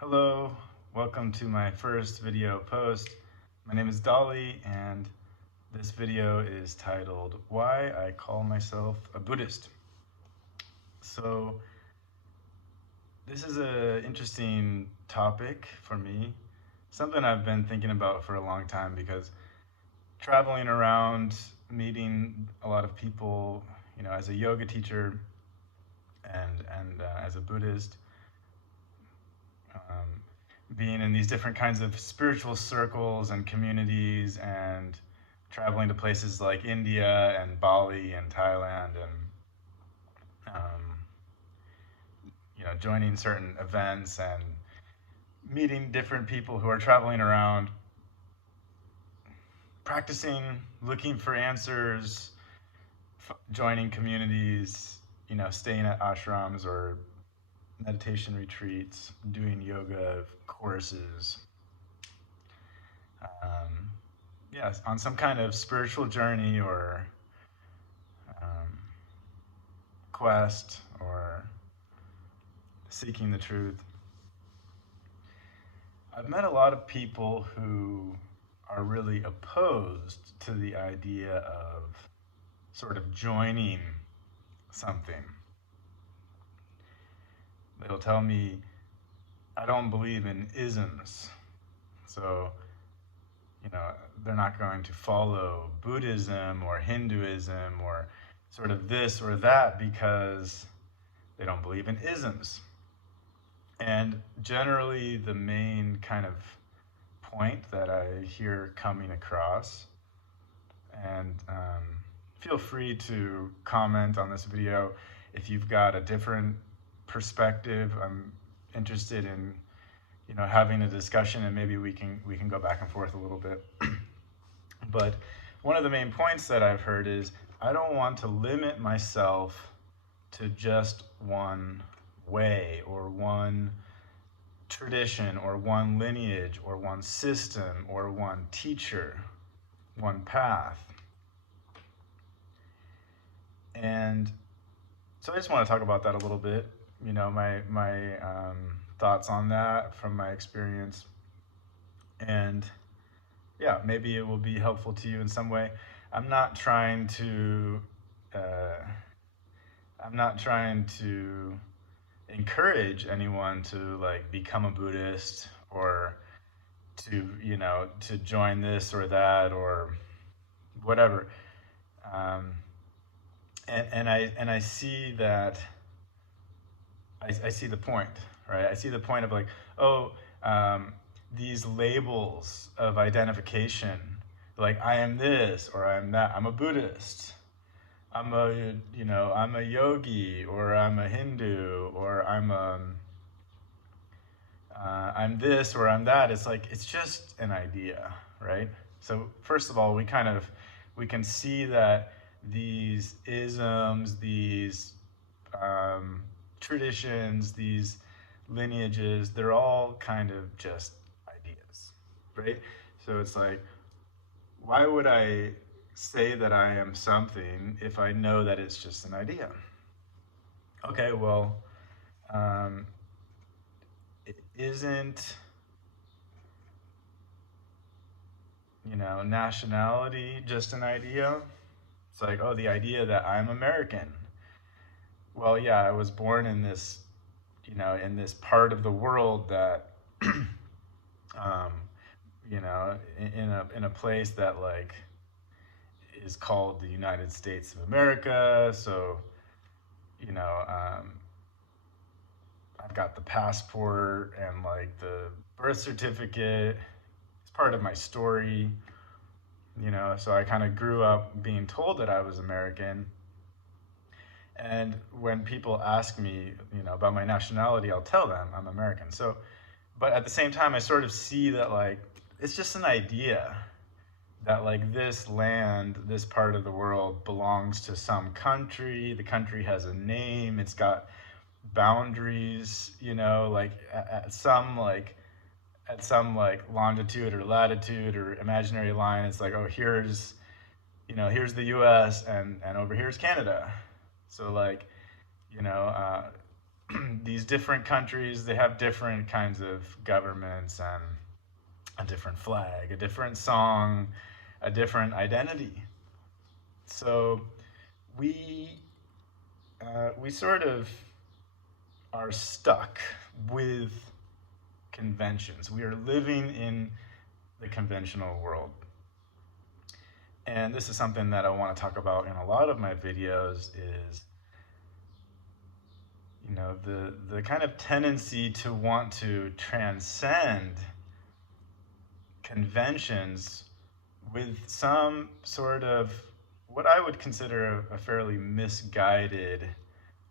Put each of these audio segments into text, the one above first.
Hello, welcome to my first video post. My name is Dolly, and this video is titled Why I Call Myself a Buddhist. So, this is an interesting topic for me, something I've been thinking about for a long time because traveling around, meeting a lot of people, as a yoga teacher and as a Buddhist, being in these different kinds of spiritual circles and communities and traveling to places like India and Bali and Thailand and joining certain events and meeting different people who are traveling around practicing, looking for answers, joining communities, staying at ashrams or meditation retreats, doing yoga courses, on some kind of spiritual journey or quest or seeking the truth. I've met a lot of people who are really opposed to the idea of sort of joining something. They'll tell me, I don't believe in isms. So, they're not going to follow Buddhism or Hinduism or sort of this or that because they don't believe in isms. And generally, the main kind of point that I hear coming across, and feel free to comment on this video if you've got a different perspective. I'm interested in having a discussion, and maybe we can go back and forth a little bit. But one of the main points that I've heard is I don't want to limit myself to just one way or one tradition or one lineage or one system or one teacher, one path. And so I just want to talk about that a little bit, my thoughts on that from my experience. And yeah, maybe it will be helpful to you in some way. I'm not trying to encourage anyone to become a Buddhist or to join this or that or whatever. And I see that I see the point, right? I see the point of these labels of identification, like I am this or I'm that. I'm a Buddhist. I'm a yogi, or I'm a Hindu, or I'm this or I'm that. It's just an idea, right? So first of all, we can see that these isms, these traditions, these lineages, they're all kind of just ideas, right? So it's like, why would I say that I am something if I know that it's just an idea? Okay, well, it isn't, nationality just an idea? It's like, oh, the idea that I'm American. Well, yeah, I was born in this, in this part of the world that, in a place that is called the United States of America. So, I've got the passport and the birth certificate. It's part of my story, so I kind of grew up being told that I was American. And when people ask me, about my nationality, I'll tell them I'm American. So, but at the same time, I sort of see that it's just an idea that this land, this part of the world belongs to some country. The country has a name. It's got boundaries, at some longitude or latitude or imaginary line. It's like, oh, here's the US and over here's Canada. So these different countries, they have different kinds of governments and a different flag, a different song, a different identity. So we we sort of are stuck with conventions. We are living in the conventional world. And this is something that I want to talk about in a lot of my videos is, you know, the kind of tendency to want to transcend conventions with some sort of what I would consider a fairly misguided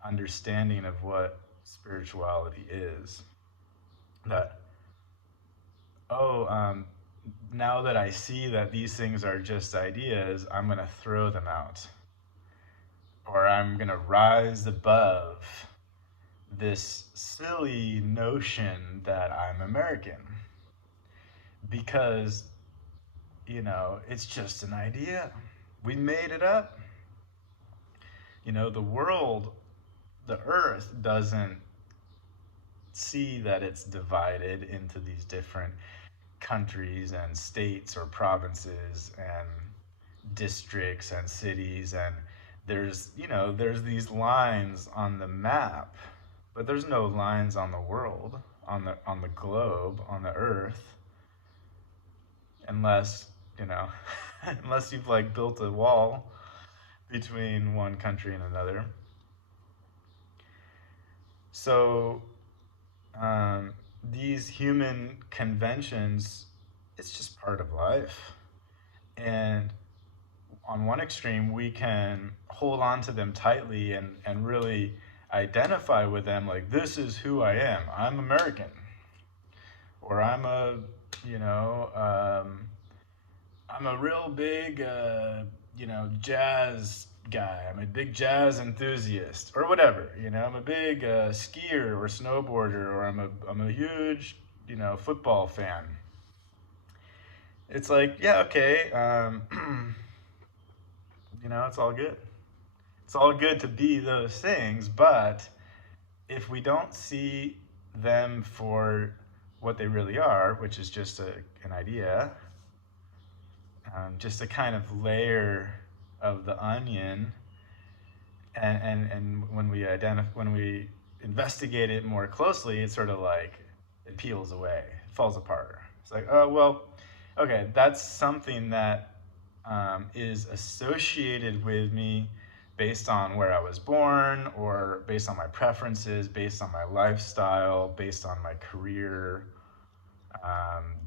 understanding of what spirituality is. That, oh, now that I see that these things are just ideas, I'm going to throw them out. Or I'm going to rise above this silly notion that I'm American. Because, you know, it's just an idea. We made it up. You know, the world, the earth doesn't see that it's divided into these different countries and states or provinces and districts and cities, and there's, you know, there's these lines on the map, but there's no lines on the world, on the globe, on the earth, unless, you know, unless you've like built a wall between one country and another. So these human conventions, it's just part of life. And on one extreme, we can hold on to them tightly and really identify with them, like, this is who I am. I'm American. Or I'm a, you know, I'm a real big, you know, jazz guy. I'm a big jazz enthusiast, or whatever. You know, I'm a big skier or snowboarder, or I'm a huge, you know, football fan. It's like, yeah, okay, you know, it's all good. It's all good to be those things, but if we don't see them for what they really are, which is just an idea, just a kind of layer of the onion, and when we investigate it more closely, it's sort of like it peels away, it falls apart. It's like, oh well, okay, that's something that is associated with me based on where I was born, or based on my preferences, based on my lifestyle, based on my career,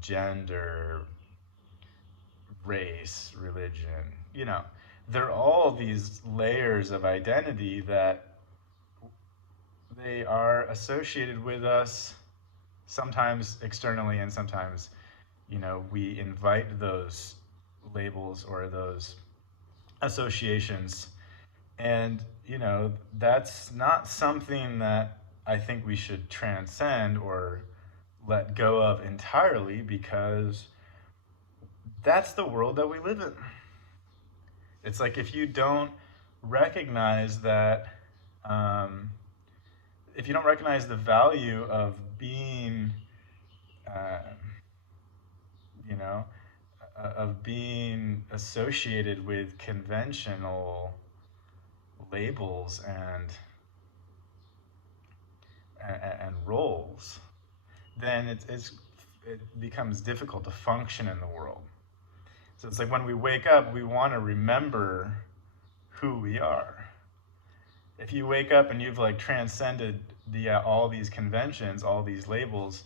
gender, race, religion. You know, they're all these layers of identity that they are associated with us, sometimes externally and sometimes, you know, we invite those labels or those associations. And, you know, that's not something that I think we should transcend or let go of entirely, because that's the world that we live in. It's like, if you don't recognize that, if you don't recognize the value of being, you know, of being associated with conventional labels and roles, then it becomes difficult to function in the world. So it's like, when we wake up, we want to remember who we are. If you wake up and you've like transcended all these conventions, all these labels,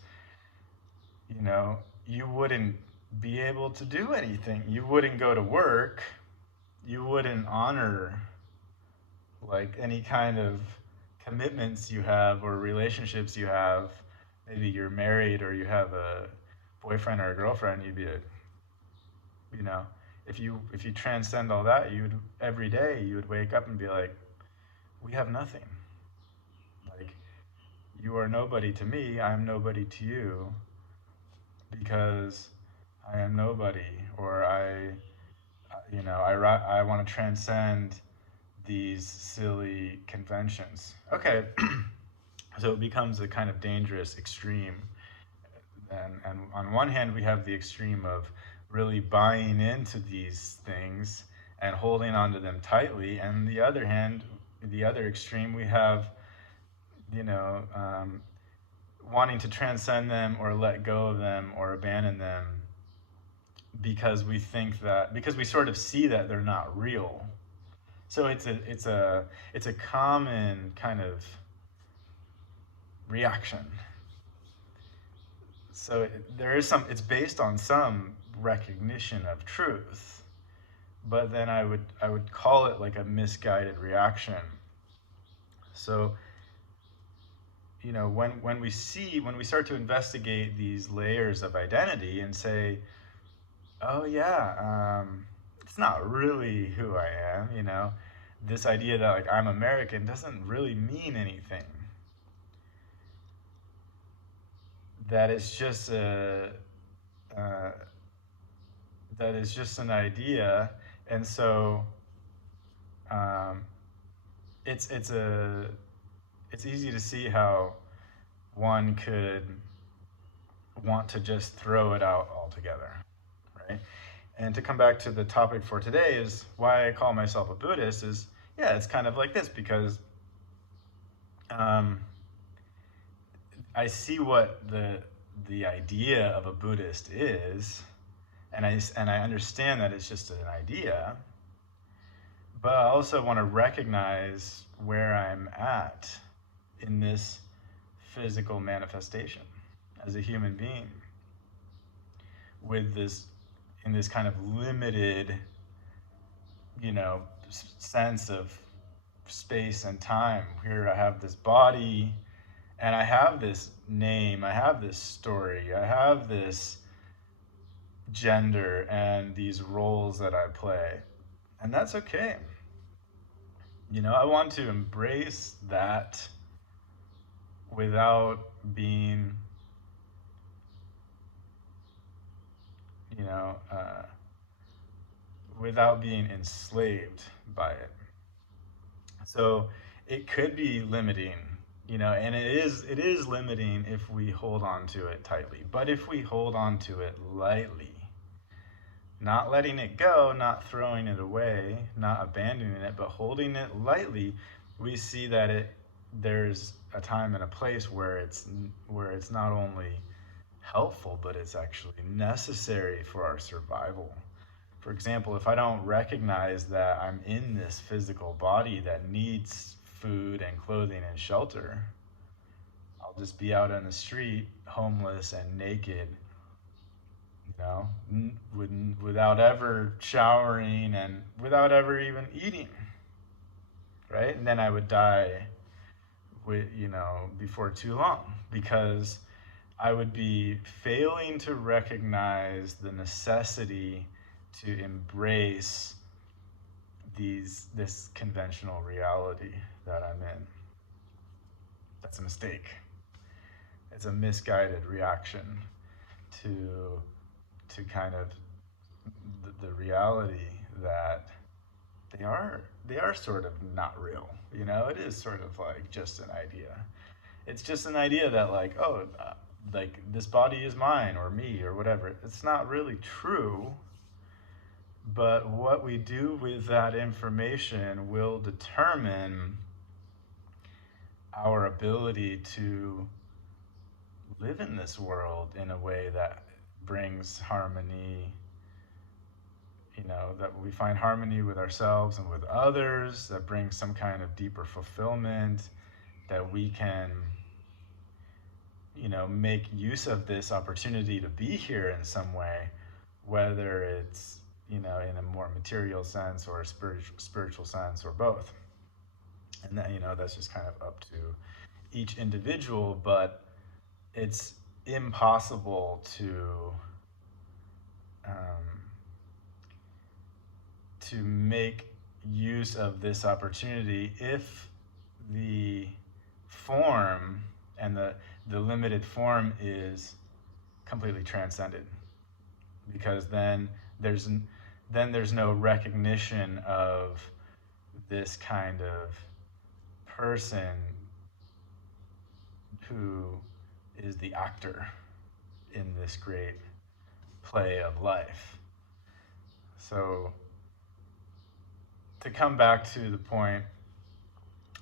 you know, you wouldn't be able to do anything. You wouldn't go to work. You wouldn't honor like any kind of commitments you have or relationships you have. Maybe you're married or you have a boyfriend or a girlfriend. You'd be you know, if you transcend all that, you would, every day you would wake up and be like, we have nothing. Like, you are nobody to me, I am nobody to you, because I am nobody, or you know, I want to transcend these silly conventions. Okay, So it becomes a kind of dangerous extreme. And on one hand, we have the extreme of really buying into these things and holding on to them tightly. And the other hand, the other extreme, we have, you know, wanting to transcend them or let go of them or abandon them because we think that, because we sort of see that they're not real. So it's a common kind of reaction. So there is some, it's based on some recognition of truth, but then I would call it like a misguided reaction. So, you know, when we start to investigate these layers of identity and say, oh yeah, it's not really who I am, you know, this idea that like I'm American doesn't really mean anything. That it's just uh, that is just an idea, and so um, it's it's a it's easy to see how one could want to just throw it out altogether, right? And to come back to the topic for today is why I call myself a Buddhist is, yeah, it's kind of like this because um, I see what the idea of a Buddhist is, and I understand that it's just an idea, but I also want to recognize where I'm at in this physical manifestation as a human being with this in this kind of limited, you know, sense of space and time. Here I have this body and I have this name, I have this story, I have this gender and these roles that I play. And that's okay. You know, I want to embrace that without being, you know, without being enslaved by it. So it could be limiting, you know, and it is limiting if we hold on to it tightly. But if we hold on to it lightly, not letting it go, not throwing it away, not abandoning it, but holding it lightly, we see that there's a time and a place where it's not only helpful, but it's actually necessary for our survival. For example, if I don't recognize that I'm in this physical body that needs food and clothing and shelter, I'll just be out on the street, homeless and naked, you know, without ever showering and without ever even eating, right? And then I would die before too long because I would be failing to recognize the necessity to embrace this conventional reality that I'm in. That's a mistake. It's a misguided reaction to kind of the reality that they are sort of not real. You know, it is sort of like just an idea. It's just an idea that like, oh, like this body is mine or me or whatever. It's not really true. But what we do with that information will determine our ability to live in this world in a way that brings harmony, you know, that we find harmony with ourselves and with others, that brings some kind of deeper fulfillment, that we can, you know, make use of this opportunity to be here in some way, whether it's, you know, in a more material sense or a spiritual sense or both. And that, you know, that's just kind of up to each individual, but it's impossible to make use of this opportunity if the form and the limited form is completely transcended, because then there's no recognition of this kind of person who is the actor in this great play of life. So to come back to the point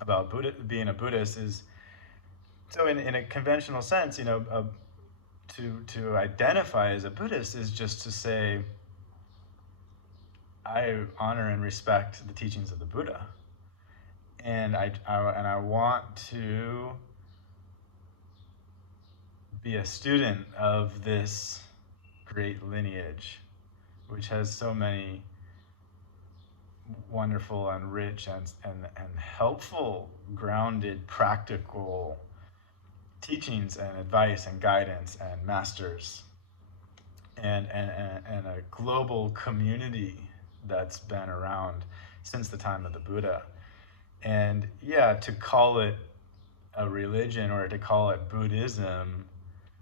about being a Buddhist is, so in a conventional sense, to identify as a Buddhist is just to say, I honor and respect the teachings of the Buddha, and I want to be a student of this great lineage, which has so many wonderful and rich and helpful, grounded, practical teachings and advice and guidance and masters, and a global community that's been around since the time of the Buddha. And yeah, to call it a religion, or to call it Buddhism,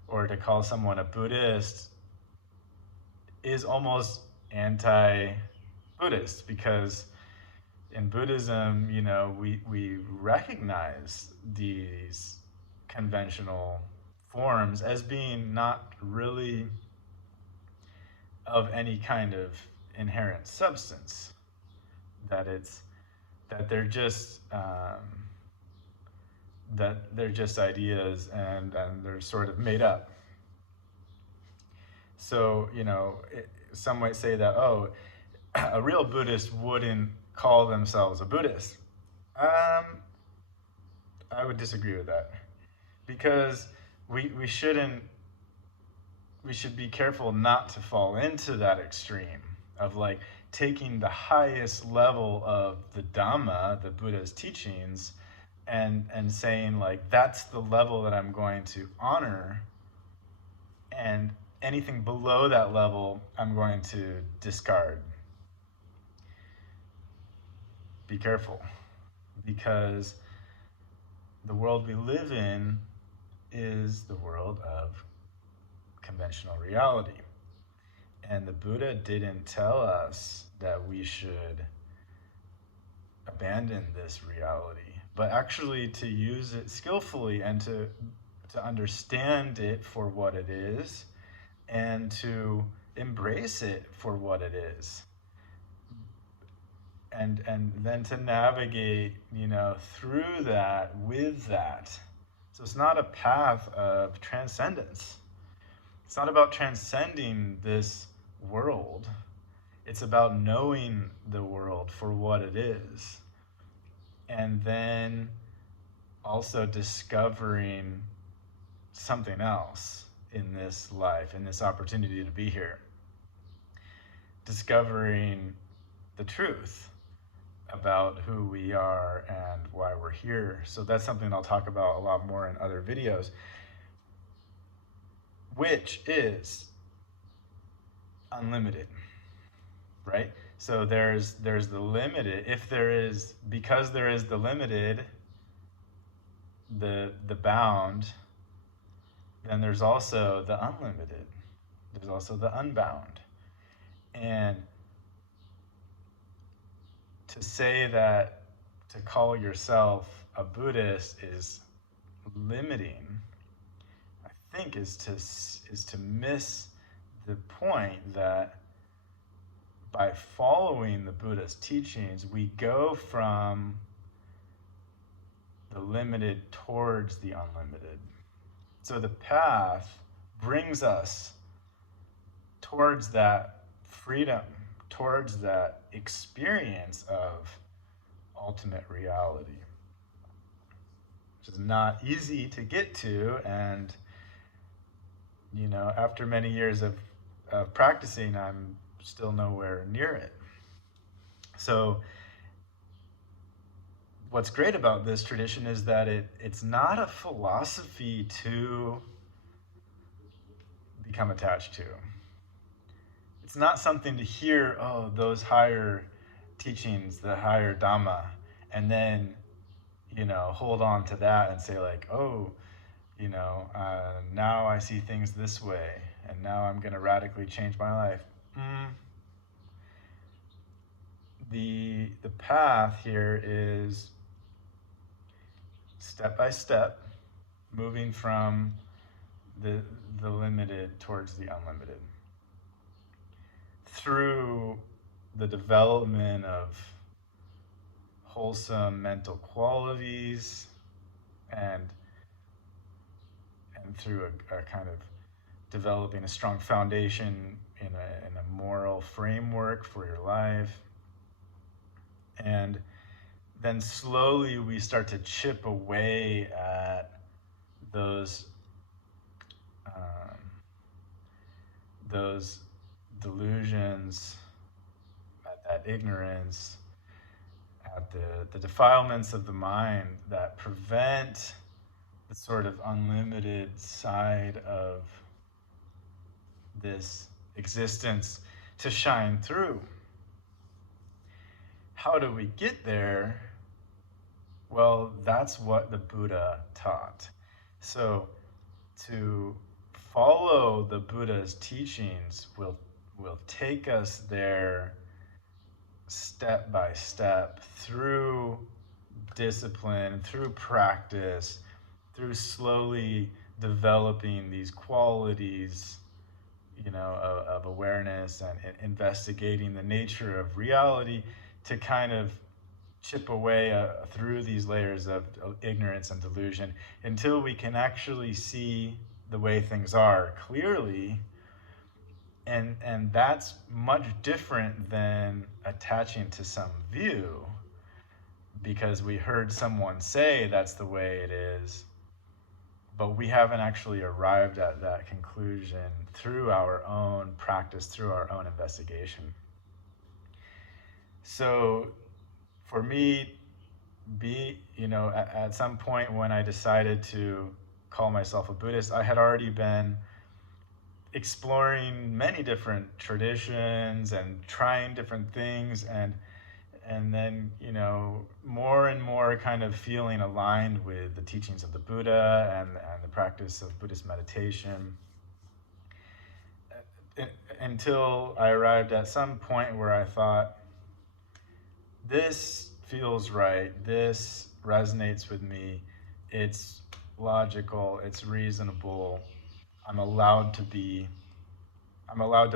or to call someone a Buddhist is almost anti-Buddhist, because in Buddhism, we recognize these conventional forms as being not really of any kind of inherent substance, that they're just ideas, and they're sort of made up. So some might say that, oh, a real Buddhist wouldn't call themselves a Buddhist. I would disagree with that, because we should be careful not to fall into that extreme of like taking the highest level of the Dhamma, the Buddha's teachings, and saying like, that's the level that I'm going to honor, and anything below that level I'm going to discard. Be careful, because the world we live in is the world of conventional reality. And the Buddha didn't tell us that we should abandon this reality, but actually to use it skillfully, and to understand it for what it is, and to embrace it for what it is. And then to navigate, through that, with that. So it's not a path of transcendence. It's not about transcending this world. It's about knowing the world for what it is. And then also discovering something else in this life, in this opportunity to be here. Discovering the truth about who we are and why we're here. So that's something I'll talk about a lot more in other videos, which is unlimited, right? So there's the limited, because there is the limited, the bound, then there's also the unlimited. There's also the unbound. And to say that to call yourself a Buddhist is limiting, I think is to miss the point that by following the Buddha's teachings, we go from the limited towards the unlimited. So the path brings us towards that freedom, towards that experience of ultimate reality, which is not easy to get to. And after many years of practicing, I'm still nowhere near it. So what's great about this tradition is that it's not a philosophy to become attached to. It's not something to hear, oh, those higher teachings, the higher Dhamma, and then, hold on to that and say like, oh, now I see things this way, and now I'm going to radically change my life. The path here is step by step, moving from the, the limited towards the unlimited through the development of wholesome mental qualities and through a kind of developing a strong foundation in a moral framework for your life. And then slowly we start to chip away at those those delusions, at that ignorance, at the defilements of the mind that prevent the sort of unlimited side of this existence to shine through. How do we get there? Well, that's what the Buddha taught. So to follow the Buddha's teachings will take us there step by step through discipline, through practice, through slowly developing these qualities, of awareness and investigating the nature of reality to kind of chip away through these layers of ignorance and delusion until we can actually see the way things are clearly. And that's much different than attaching to some view because we heard someone say that's the way it is, but we haven't actually arrived at that conclusion through our own practice, through our own investigation. So for me, at some point when I decided to call myself a Buddhist, I had already been exploring many different traditions and trying different things, and then more and more kind of feeling aligned with the teachings of the Buddha and the practice of Buddhist meditation, until I arrived at some point where I thought, this feels right, this resonates with me, it's logical, it's reasonable, I'm allowed to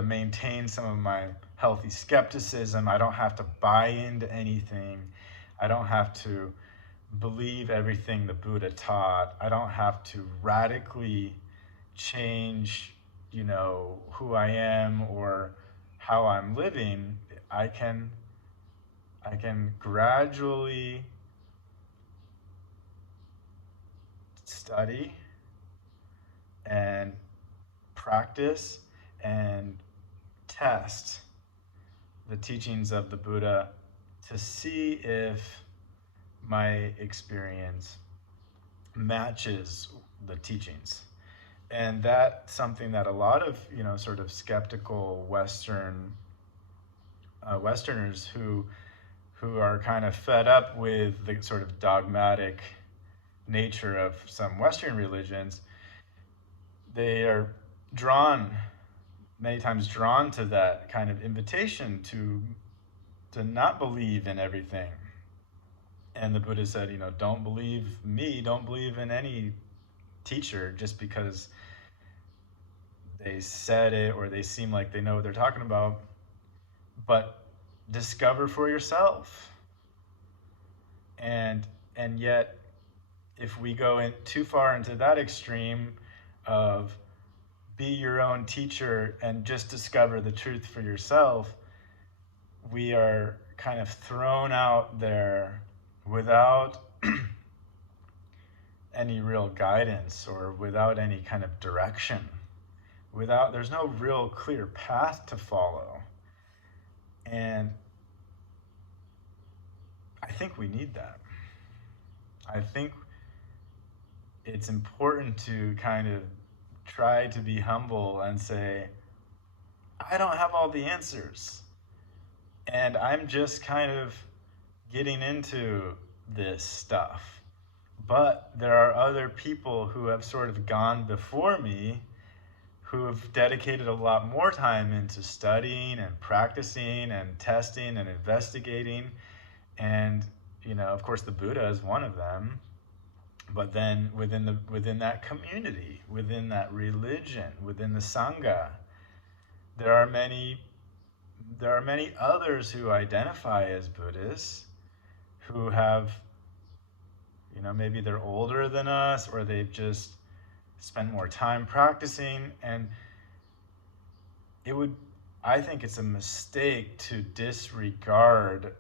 maintain some of my healthy skepticism. I don't have to buy into anything. I don't have to believe everything the Buddha taught. I don't have to radically change, who I am or how I'm living. I can gradually study and practice and test the teachings of the Buddha to see if my experience matches the teachings. And that's something that a lot of, sort of skeptical Westerners who are kind of fed up with the sort of dogmatic nature of some Western religions, they are many times drawn to that kind of invitation to not believe in everything. And the Buddha said, don't believe me, don't believe in any teacher just because they said it or they seem like they know what they're talking about, but discover for yourself. And yet, if we go in too far into that extreme of be your own teacher and just discover the truth for yourself, we are kind of thrown out there without any real guidance or without any kind of direction. There's no real clear path to follow. And I think we need that. I think it's important to kind of try to be humble and say, I don't have all the answers. And I'm just kind of getting into this stuff. But there are other people who have sort of gone before me who have dedicated a lot more time into studying and practicing and testing and investigating. And, of course, the Buddha is one of them. But then within that community, within that religion, within the sangha, there are many others who identify as Buddhists, who have, maybe they're older than us, or they've just spent more time practicing. And it would, I think it's a mistake to disregard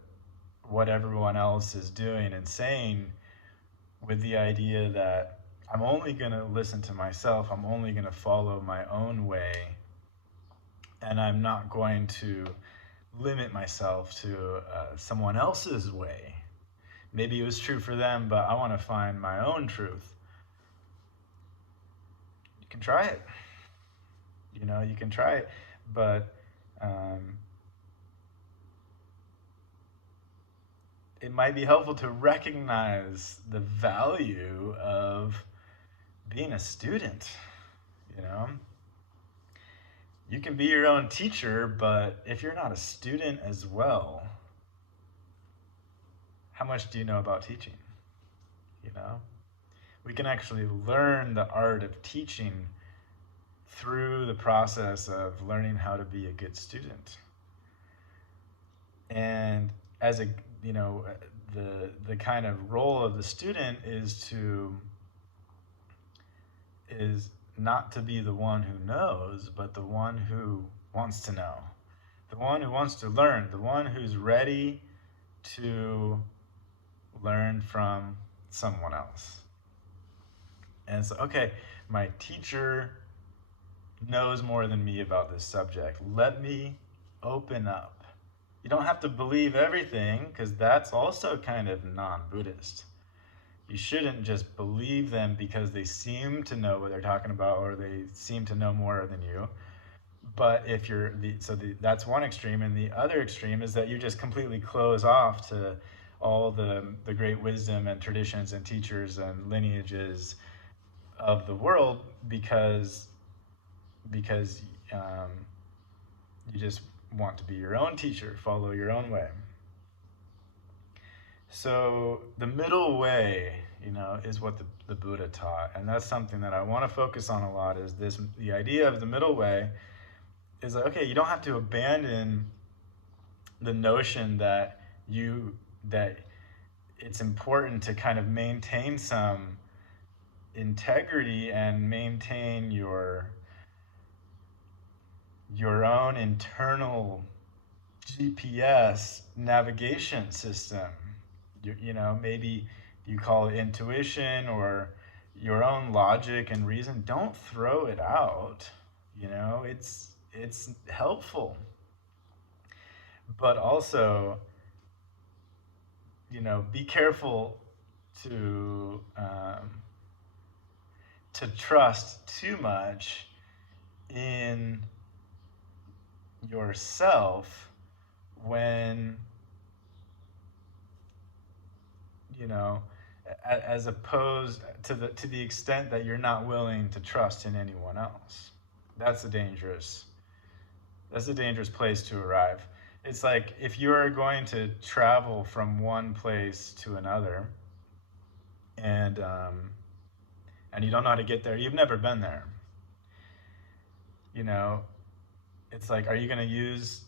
what everyone else is doing and saying, with the idea that I'm only going to listen to myself, I'm only going to follow my own way, and I'm not going to limit myself to someone else's way. Maybe it was true for them, but I want to find my own truth. You can try it. You can try it, but it might be helpful to recognize the value of being a student. You can be your own teacher, but if you're not a student as well, how much do you know about teaching? We can actually learn the art of teaching through the process of learning how to be a good student. And as the kind of role of the student is not to be the one who knows, but the one who wants to know, the one who wants to learn, the one who's ready to learn from someone else. And so, okay, my teacher knows more than me about this subject. Let me open up. You don't have to believe everything, because that's also kind of non-Buddhist. You shouldn't just believe them because they seem to know what they're talking about, or they seem to know more than you. But if that's one extreme, and the other extreme is that you just completely close off to all the great wisdom and traditions and teachers and lineages of the world because you just want to be your own teacher, follow your own way. So the middle way, is what the Buddha taught, and that's something that I want to focus on a lot. Is the idea of the middle way? Is like, okay, you don't have to abandon the notion that it's important to kind of maintain some integrity and maintain your own internal GPS navigation system. Maybe you call it intuition or your own logic and reason. Don't throw it out. It's helpful. But also, be careful to trust too much in yourself when, as opposed to the extent that you're not willing to trust in anyone else. That's a dangerous place to arrive. It's like if you're going to travel from one place to another, and you don't know how to get there, you've never been there. It's like, are you going to use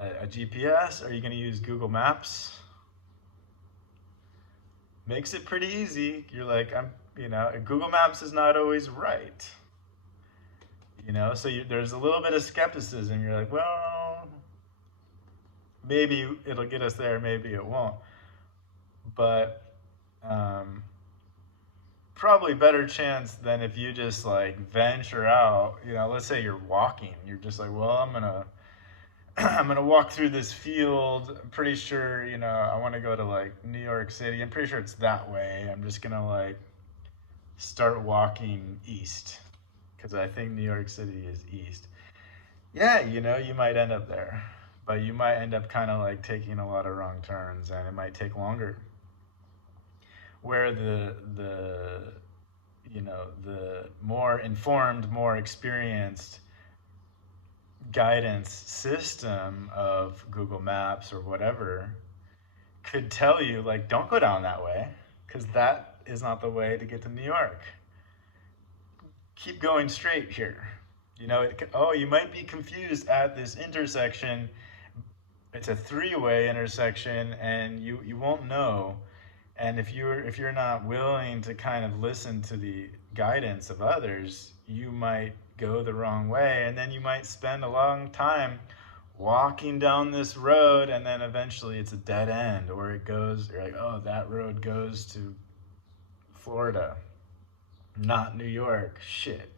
a GPS? Are you going to use Google Maps? Makes it pretty easy. You're like, Google Maps is not always right. So there's a little bit of skepticism. You're like, well, maybe it'll get us there, maybe it won't. But probably better chance than if you just like venture out. Let's say you're walking. You're just like, well, I'm gonna walk through this field. I'm pretty sure, I want to go to like New York City. I'm pretty sure it's that way. I'm just gonna like start walking east, because I think New York City is east. Yeah, you might end up there, but you might end up kind of like taking a lot of wrong turns, and it might take longer. Where the more informed, more experienced guidance system of Google Maps or whatever could tell you, like, don't go down that way, because that is not the way to get to New York. Keep going straight here. Oh, you might be confused at this intersection. It's a three-way intersection, and you won't know. And if you're not willing to kind of listen to the guidance of others, you might go the wrong way, and then you might spend a long time walking down this road, and then eventually it's a dead end, or you're like, oh, that road goes to Florida, not New York. Shit.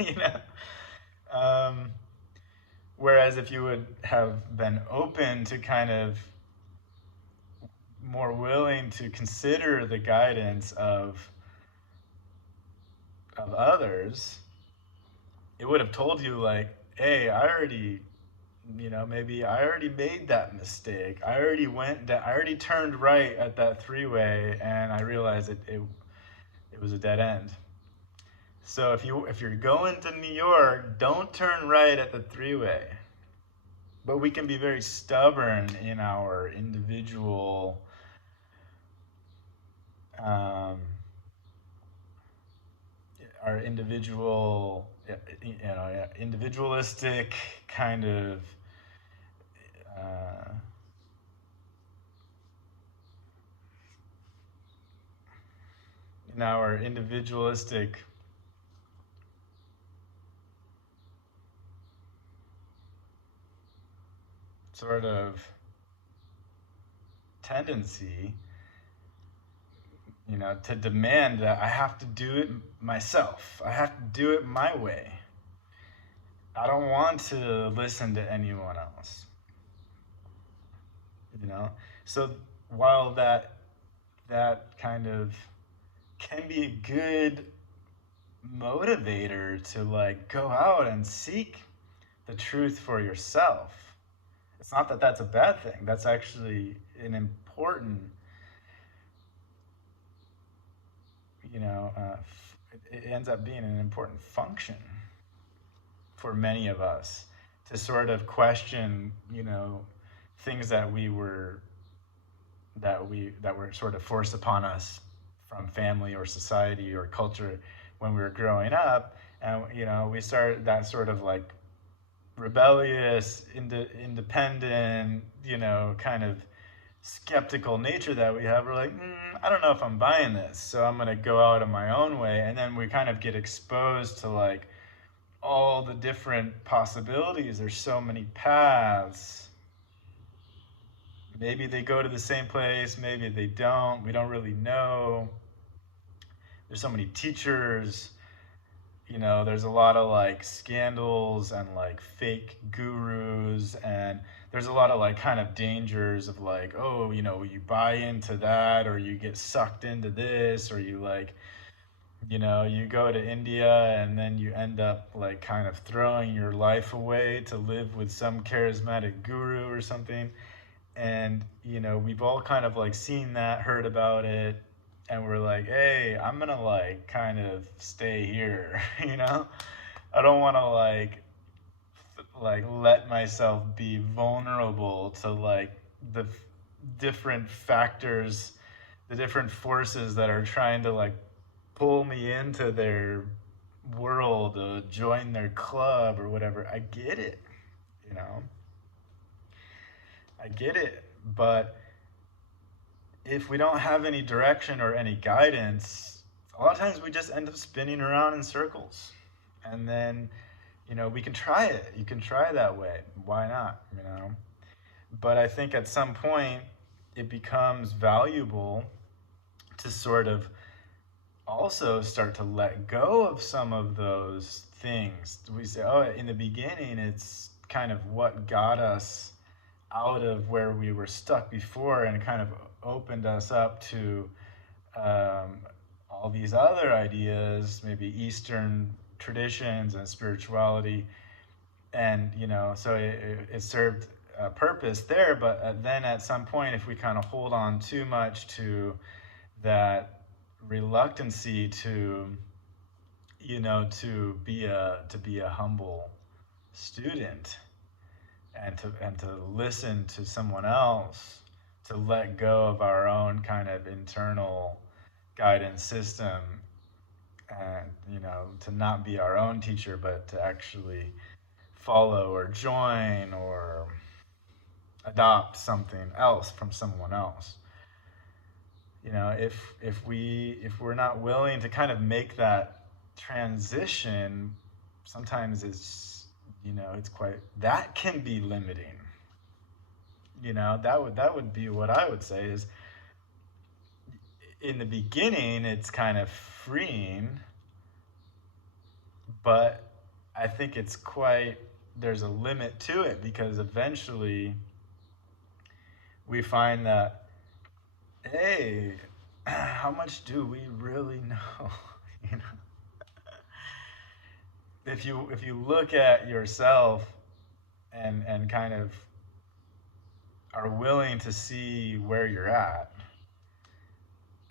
you know. Um, Whereas if you would have been open to kind of more willing to consider the guidance of others, it would have told you like, hey, maybe I already made that mistake. I already turned right at that three-way, and I realized it was a dead end. So if you're going to New York, don't turn right at the three-way. But we can be very stubborn in um, our individualistic kind of uh, in our individualistic sort of tendency, to demand that I have to do it myself. I have to do it my way. I don't want to listen to anyone else. So while that kind of can be a good motivator to like go out and seek the truth for yourself. It's not that that's a bad thing. That's actually an important, it ends up being an important function for many of us to sort of question, things that were sort of forced upon us from family or society or culture when we were growing up, and we started that sort of like rebellious, independent, kind of skeptical nature that we have. We're like, I don't know if I'm buying this, so I'm gonna go out on my own way, and then we kind of get exposed to like all the different possibilities. There's so many paths. Maybe they go to the same place, maybe they don't. We don't really know. There's so many teachers. There's a lot of like scandals and like fake gurus, and there's a lot of like kind of dangers of like, oh, you buy into that, or you get sucked into this, or you like, you go to India and then you end up like kind of throwing your life away to live with some charismatic guru or something. And we've all kind of like seen that, heard about it, and we're like, hey, I'm gonna like kind of stay here. I don't want to like let myself be vulnerable to like the different factors, the different forces that are trying to like pull me into their world, join their club or whatever. I get it. I get it, but if we don't have any direction or any guidance, a lot of times we just end up spinning around in circles. And then, we can try it. You can try that way. Why not? But I think at some point it becomes valuable to sort of also start to let go of some of those things. We say, oh, in the beginning, it's kind of what got us out of where we were stuck before and kind of opened us up to all these other ideas, maybe Eastern traditions and spirituality. And, so it served a purpose there. But then at some point, if we kind of hold on too much to that reluctancy to be a humble student and to listen to someone else, to let go of our own kind of internal guidance system, and to not be our own teacher, but to actually follow or join or adopt something else from someone else. If we're not willing to kind of make that transition, sometimes it's quite, that can be limiting. That would be what I would say is, in the beginning it's kind of freeing, but I think there's a limit to it, because eventually we find that, hey, how much do we really know? you know if you look at yourself and kind of are willing to see where you're at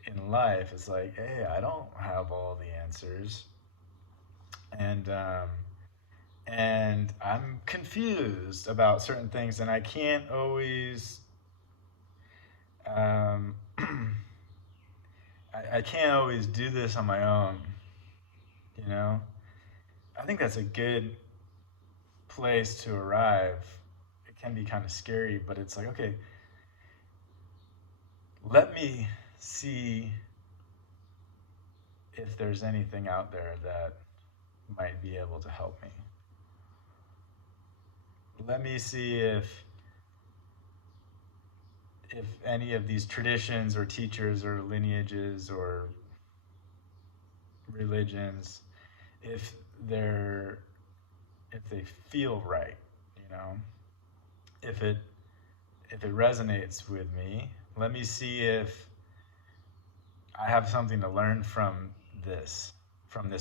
in life, it's like, hey, I don't have all the answers, and I'm confused about certain things, and I can't always um, I can't always do this on my own. you know I think that's a good place to arrive. It can be kind of scary, but it's like, okay, let me see if there's anything out there that might be able to help me. Let me see if any of these traditions or teachers or lineages or religions, if they're if they feel right, you know, if it resonates with me. Let me see if I have something to learn from this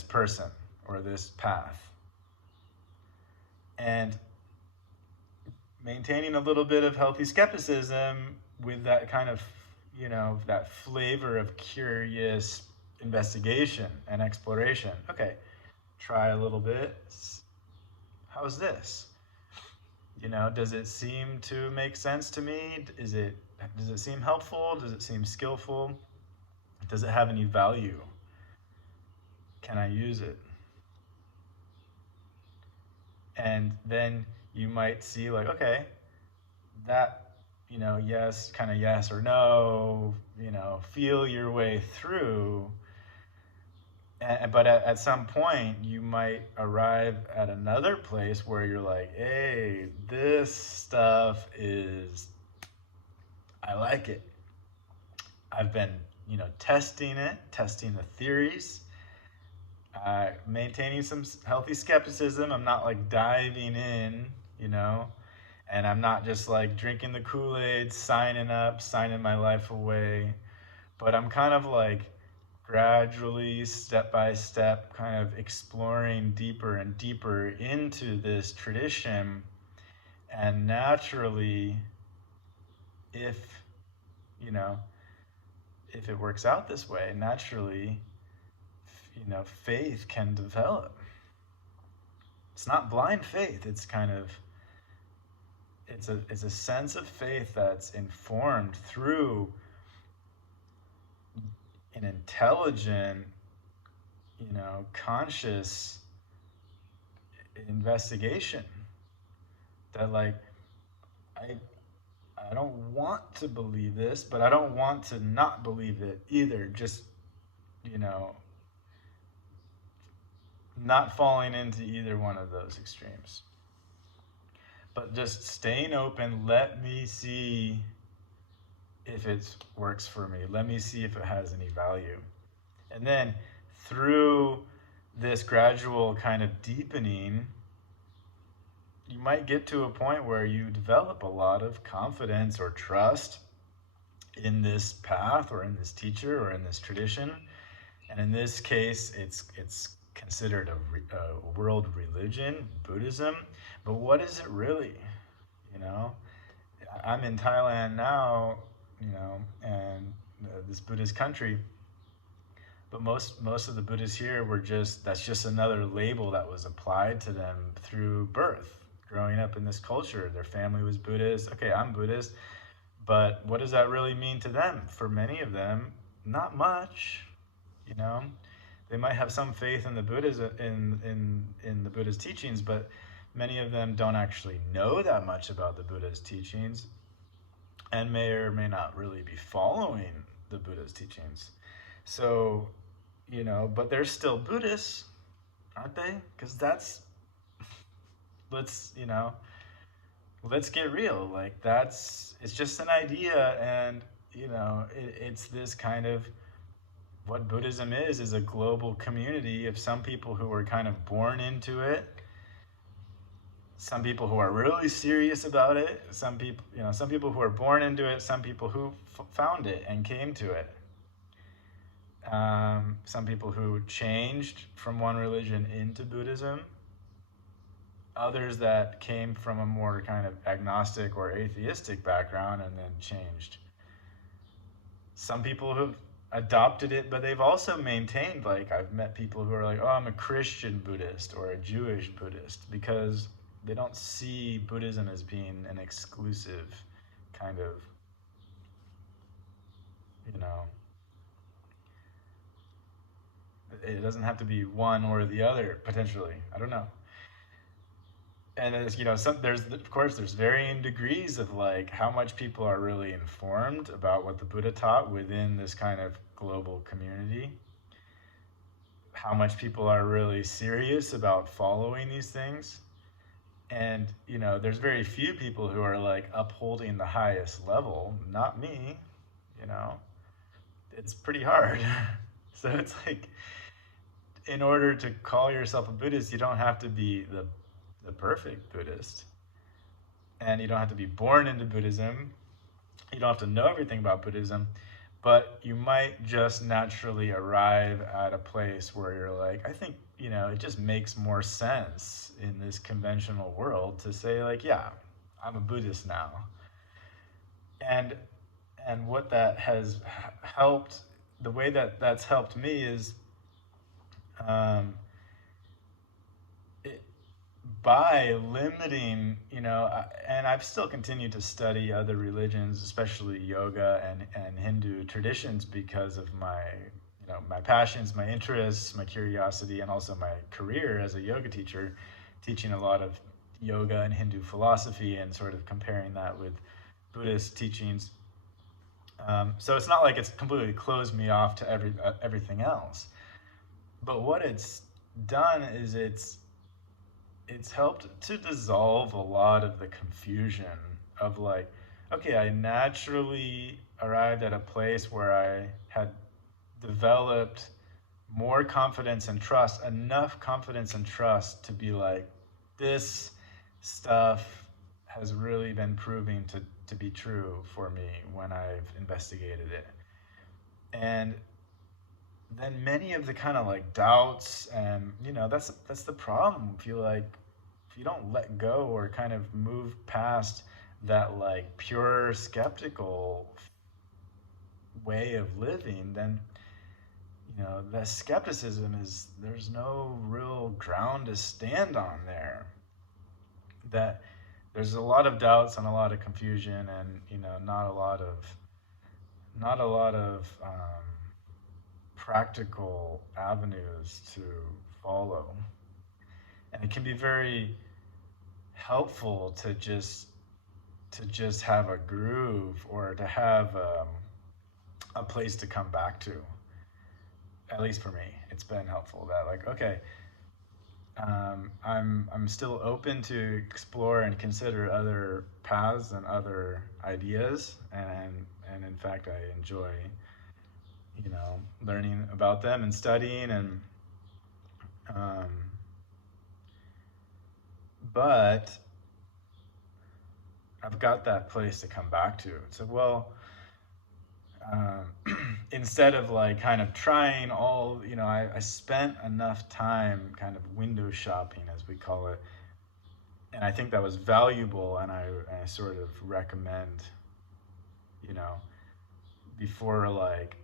person or this path. And maintaining a little bit of healthy skepticism with that kind of, that flavor of curious investigation and exploration. Okay, try a little bit. How's this? Does it seem to make sense to me? Does it seem helpful? Does it seem skillful? Does it have any value? Can I use it? And then you might see, like, okay, that, yes, kind of yes or no, feel your way through. But at some point, you might arrive at another place where you're like, hey, this stuff I like it. I've been, testing the theories, maintaining some healthy skepticism. I'm not like diving in, and I'm not just like drinking the Kool-Aid, signing up, signing my life away, but I'm kind of like gradually, step by step, kind of exploring deeper and deeper into this tradition. And naturally, if it works out this way, naturally, faith can develop. It's not blind faith. It's kind of, it's a sense of faith that's informed through an intelligent, conscious investigation. That, like, I don't want to believe this, but I don't want to not believe it either. Just, not falling into either one of those extremes. But just staying open. Let me see if it works for me. Let me see if it has any value. And then through this gradual kind of deepening, you might get to a point where you develop a lot of confidence or trust in this path or in this teacher or in this tradition. And in this case, it's considered a world religion, Buddhism. But what is it really? I'm in Thailand now, and this Buddhist country. But most of the Buddhists here that's just another label that was applied to them through birth, growing up in this culture. Their family was Buddhist. Okay, I'm Buddhist. But what does that really mean to them? For many of them, not much. you know. They might have some faith in the Buddhism in the Buddha's teachings, but many of them don't actually know that much about the Buddha's teachings and may or may not really be following the Buddha's teachings. So, but they're still Buddhists, aren't they? Because let's, let's get real. Like, it's just an idea, and, it's this kind of, what Buddhism is a global community of some people who were kind of born into it, some people who are really serious about it, some people who are born into it, some people who found it and came to it. Some people who changed from one religion into Buddhism, others that came from a more kind of agnostic or atheistic background and then changed. Some people who've adopted it, but they've also maintained, like, I've met people who are like, oh, I'm a Christian Buddhist or a Jewish Buddhist, because they don't see Buddhism as being an exclusive kind of, it doesn't have to be one or the other, potentially. I don't know. And there's, there's varying degrees of, like, how much people are really informed about what the Buddha taught within this kind of global community, how much people are really serious about following these things. And, there's very few people who are, like, upholding the highest level. Not me, it's pretty hard. So it's like, in order to call yourself a Buddhist, you don't have to be the perfect Buddhist, and you don't have to be born into Buddhism. You don't have to know everything about Buddhism, but you might just naturally arrive at a place where you're like, I think, it just makes more sense in this conventional world to say, like, yeah, I'm a Buddhist now. And what that has helped, the way that that's helped me is, by limiting, and I've still continued to study other religions, especially yoga and Hindu traditions, because of my, my passions, my interests, my curiosity, and also my career as a yoga teacher, teaching a lot of yoga and Hindu philosophy and sort of comparing that with Buddhist teachings. So it's not like it's completely closed me off to everything else. But what it's done is it's helped to dissolve a lot of the confusion of, like, okay, I naturally arrived at a place where I had developed more confidence and trust, enough confidence and trust to be like, this stuff has really been proving to be true for me when I've investigated it. And then many of the kind of, like, doubts and, that's the problem. If you don't let go or kind of move past that, like, pure skeptical way of living, then, that skepticism there's no real ground to stand on there. That there's a lot of doubts and a lot of confusion and, not a lot of practical avenues to follow. And it can be very helpful to just have a groove, or to have a place to come back to. At least for me, it's been helpful that, like, okay, I'm still open to explore and consider other paths and other ideas, and in fact I enjoy, learning about them and studying, and but I've got that place to come back to. So, well, instead of, like, kind of trying all, I spent enough time kind of window shopping, as we call it, and I think that was valuable, and I sort of recommend, before, like,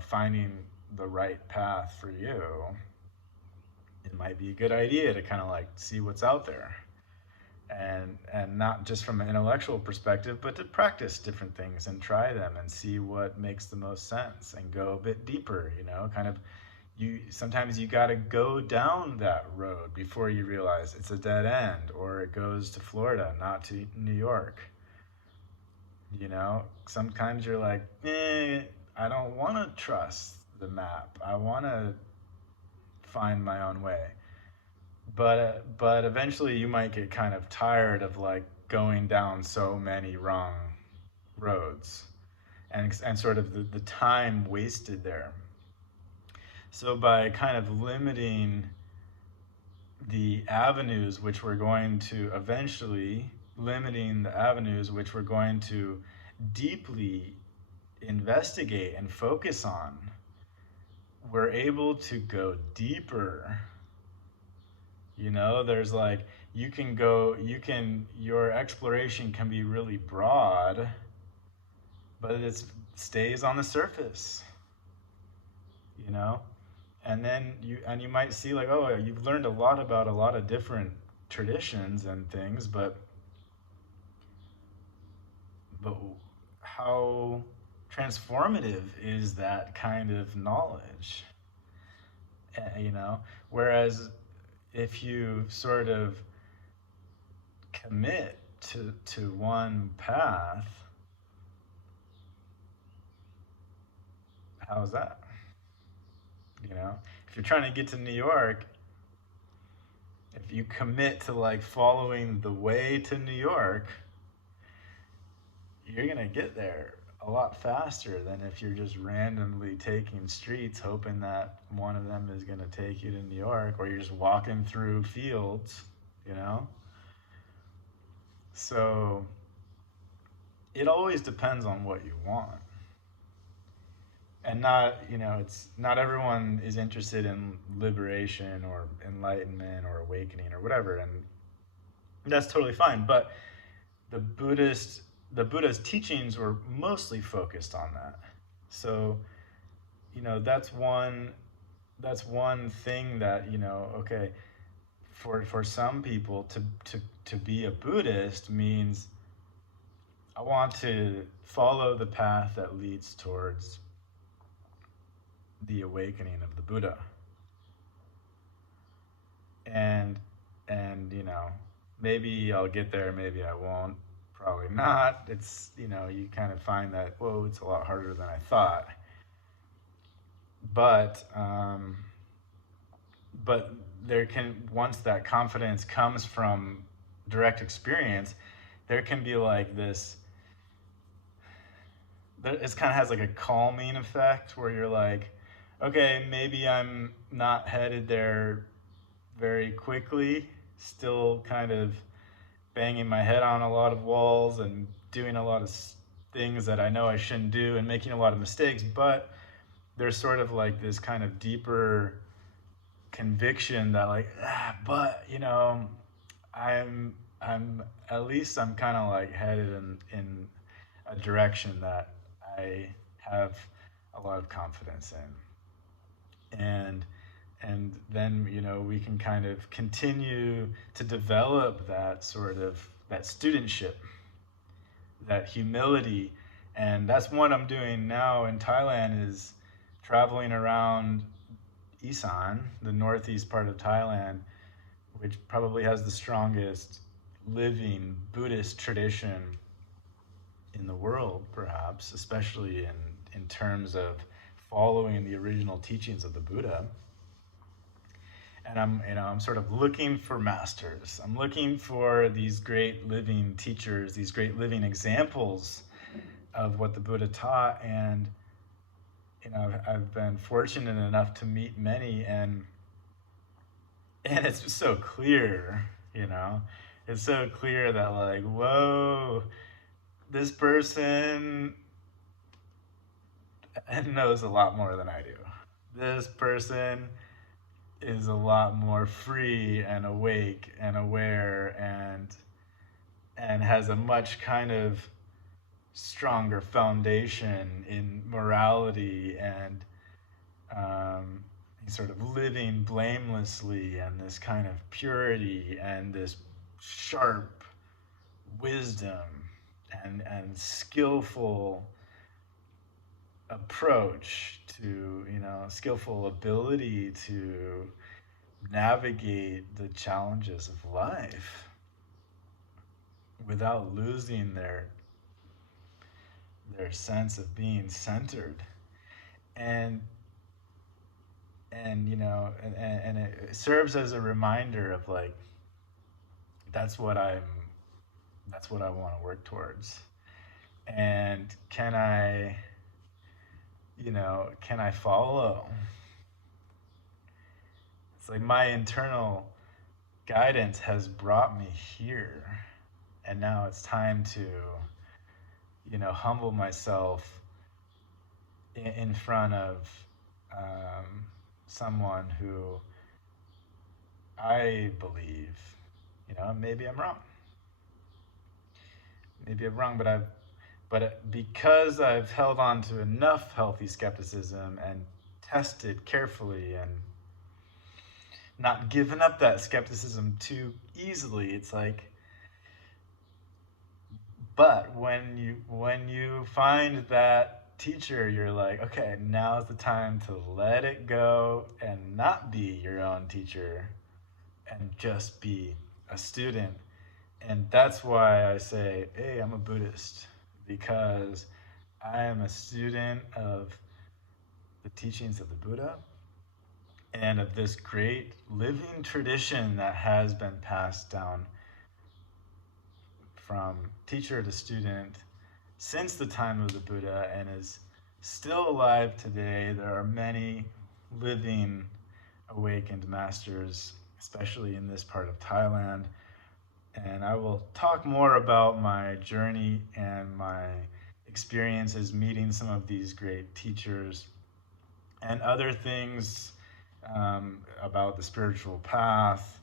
finding the right path for you, it might be a good idea to kind of, like, see what's out there. and not just from an intellectual perspective, but to practice different things and try them and see what makes the most sense and go a bit deeper, kind of. You sometimes you got to go down that road before you realize it's a dead end, or it goes to Florida, not to New York. Sometimes you're like, I don't want to trust the map. I want to find my own way. But eventually you might get kind of tired of like going down so many wrong roads, and sort of the time wasted there. So by kind of limiting the avenues which we're going to deeply investigate and focus on, we're able to go deeper. There's like, your exploration can be really broad, but it stays on the surface, and then you might see like, oh, you've learned a lot about a lot of different traditions and things, but how transformative is that kind of knowledge? Whereas if you sort of commit to one path, how's that? If you're trying to get to New York, if you commit to like following the way to New York, you're gonna get there a lot faster than if you're just randomly taking streets hoping that one of them is gonna take you to New York, or you're just walking through fields, So it always depends on what you want. And it's not everyone is interested in liberation or enlightenment or awakening or whatever, and that's totally fine. But the Buddha's teachings were mostly focused on that. So, that's one thing that, okay, for some people to be a Buddhist means I want to follow the path that leads towards the awakening of the Buddha. And maybe I'll get there, maybe I won't, probably not. It's, you kind of find that, whoa, it's a lot harder than I thought. But there once that confidence comes from direct experience, there can be like this, it kind of has like a calming effect where you're like, okay, maybe I'm not headed there very quickly, still kind of banging my head on a lot of walls and doing a lot of things that I know I shouldn't do and making a lot of mistakes, but there's sort of like this kind of deeper conviction that like, but I'm at least I'm kind of like headed in a direction that I have a lot of confidence in. And then we can kind of continue to develop that sort of that studentship, that humility. And that's what I'm doing now in Thailand, is traveling around Isan, the northeast part of Thailand, which probably has the strongest living Buddhist tradition in the world, perhaps, especially in terms of following the original teachings of the Buddha. And I'm sort of looking for masters. I'm looking for these great living teachers, these great living examples of what the Buddha taught. And I've been fortunate enough to meet many, and it's so clear, it's so clear that like, whoa, this person knows a lot more than I do. This person is a lot more free and awake and aware, and has a much kind of stronger foundation in morality and sort of living blamelessly, and this kind of purity and this sharp wisdom and skillful approach to, skillful ability to navigate the challenges of life without losing their sense of being centered. And and it serves as a reminder of like that's what I'm that's what I want to work towards. And can I follow? It's like my internal guidance has brought me here, and now it's time to humble myself in front of someone who I believe, maybe I'm wrong. Maybe I'm wrong, but because I've held on to enough healthy skepticism and tested carefully and not given up that skepticism too easily, it's like, but when you find that teacher, you're like, okay, now's the time to let it go and not be your own teacher and just be a student. And that's why I say, hey, I'm a Buddhist, because I am a student of the teachings of the Buddha and of this great living tradition that has been passed down from teacher to student since the time of the Buddha and is still alive today. There are many living awakened masters, especially in this part of Thailand. And I will talk more about my journey and my experiences meeting some of these great teachers and other things about the spiritual path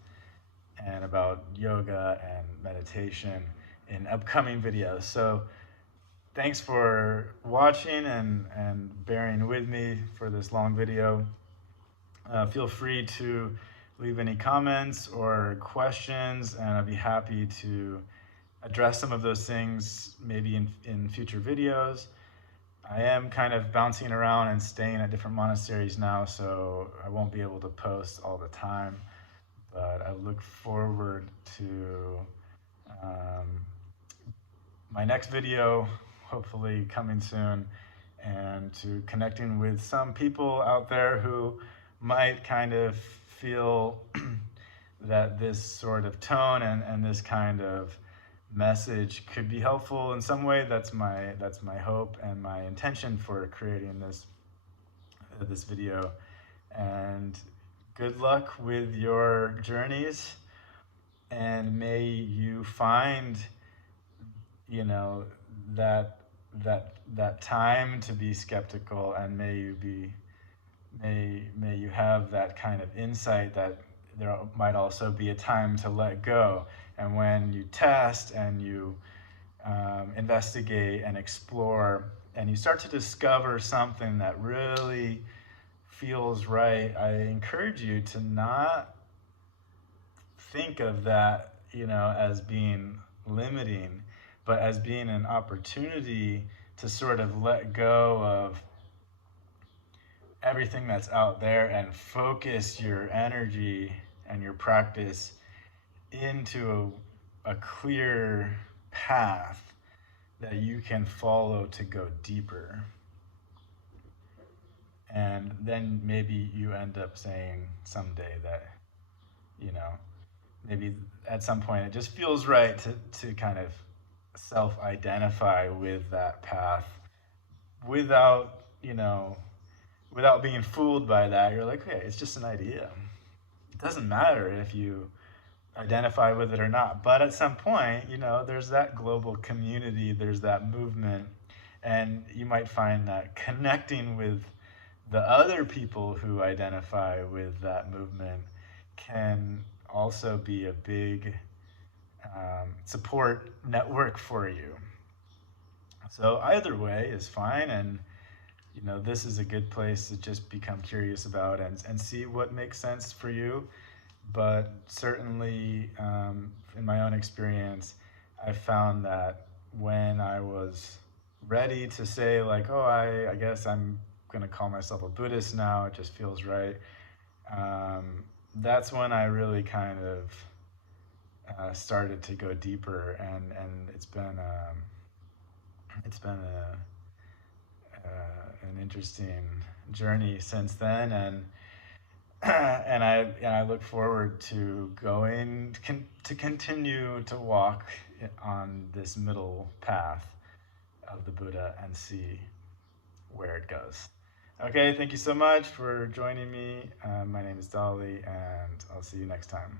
and about yoga and meditation in upcoming videos. So thanks for watching and bearing with me for this long video. Feel free to leave any comments or questions, and I'd be happy to address some of those things maybe in future videos. I am kind of bouncing around and staying at different monasteries now, so I won't be able to post all the time, but I look forward to my next video, hopefully coming soon, and to connecting with some people out there who might kind of feel that this sort of tone and this kind of message could be helpful in some way. That's my hope and my intention for creating this video. And good luck with your journeys, and may you find that time to be skeptical, and may you have that kind of insight that there might also be a time to let go. And when you test and you investigate and explore and you start to discover something that really feels right, I encourage you to not think of that as being limiting, but as being an opportunity to sort of let go of everything that's out there and focus your energy and your practice into a clear path that you can follow to go deeper. And then maybe you end up saying someday that, maybe at some point it just feels right to kind of self-identify with that path without being fooled by that. You're like, okay, it's just an idea. It doesn't matter if you identify with it or not. But at some point, there's that global community, there's that movement, and you might find that connecting with the other people who identify with that movement can also be a big support network for you. So either way is fine, and this is a good place to just become curious about and see what makes sense for you. but certainly in my own experience, I found that when I was ready to say like, oh, I guess I'm gonna call myself a Buddhist now, it just feels right. That's when I really kind of started to go deeper, and it's been an interesting journey since then, and and I look forward to to continue to walk on this middle path of the Buddha and see where it goes. Okay, thank you so much for joining me. My name is Dolly, and I'll see you next time.